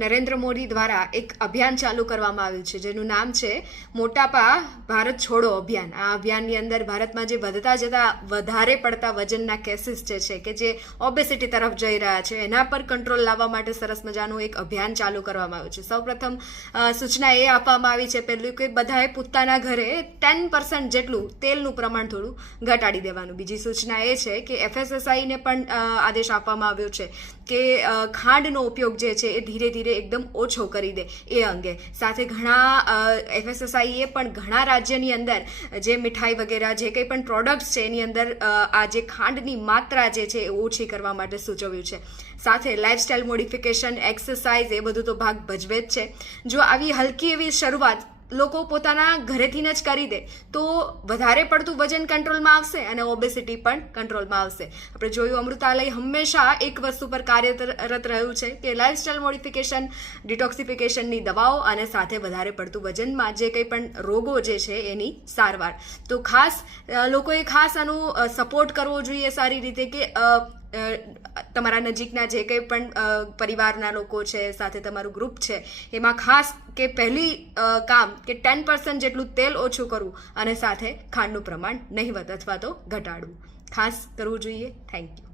નરેન્દ્ર મોદી દ્વારા એક અભિયાન ચાલુ કરવામાં આવ્યું છે જેનું નામ છે મોટાપા ભારત છોડો અભિયાન. આ અભિયાનની અંદર ભારતમાં જે વધતા જતા વધારે પડતા વજનના કેસીસ જે છે કે જે ઓબેસિટી તરફ જઈ રહ્યા છે એના પર કંટ્રોલ લાવવા માટે સરસ મજાનું એક અભિયાન ચાલુ કરવામાં આવ્યું છે. સૌપ્રથમ સૂચના એ આપવામાં આવી છે પહેલું કે બધાએ પોતાના ઘરે 10% જેટલું તેલનું પ્રમાણ થોડું ઘટાડી દેવાનું. બીજી સૂચના એ છે કે FSSAIને પણ આદેશ આપવામાં આવ્યો છે કે ખાંડનો ઉપયોગ જે છે એ ધીરે ધીરે એકદમ ઓછો કરી દે એ અંગે. સાથે ઘણા FSSAIએ પણ ઘણા રાજ્યની અંદર જે મીઠાઈ વગેરે જે કંઈ પણ પ્રોડક્ટ્સ છે એની અંદર આ જે ખાંડની માત્રા જે છે એ ઓછી કરવા માટે સૂચવ્યું છે. સાથે લાઇફસ્ટાઇલ મોડિફિકેશન, એક્સરસાઇઝ એ બધું તો ભાગ ભજવે જ છે. જો આવી હલકી એવી શરૂઆત લોકો પોતાના ઘરેથી જ કરી દે તો વધારે પડતું વજન કંટ્રોલમાં આવશે અને ઓબેસિટી પણ કંટ્રોલમાં આવશે. આપણે જોયું અમૃતાલય હંમેશા એક વસ્તુ પર કાર્યરત રહ્યું છે કે લાઇફસ્ટાઇલ મોડિફિકેશન, ડિટોક્સિફિકેશનની દવાઓ અને સાથે વધારે પડતું વજનમાં જે કંઈ પણ રોગો જે છે એની સારવાર. તો ખાસ લોકોએ ખાસ આનું સપોર્ટ કરવો જોઈએ સારી રીતે કે તમારા નજીકના જે કંઈ પણ પરિવારના લોકો છે, સાથે તમારું ગ્રુપ છે, એમાં ખાસ કે પહેલી કામ કે 10% જેટલું તેલ ઓછું કરવું અને સાથે ખાંડનું પ્રમાણ નહિવત અથવા તો ઘટાડવું ખાસ કરવું જોઈએ. Thank you.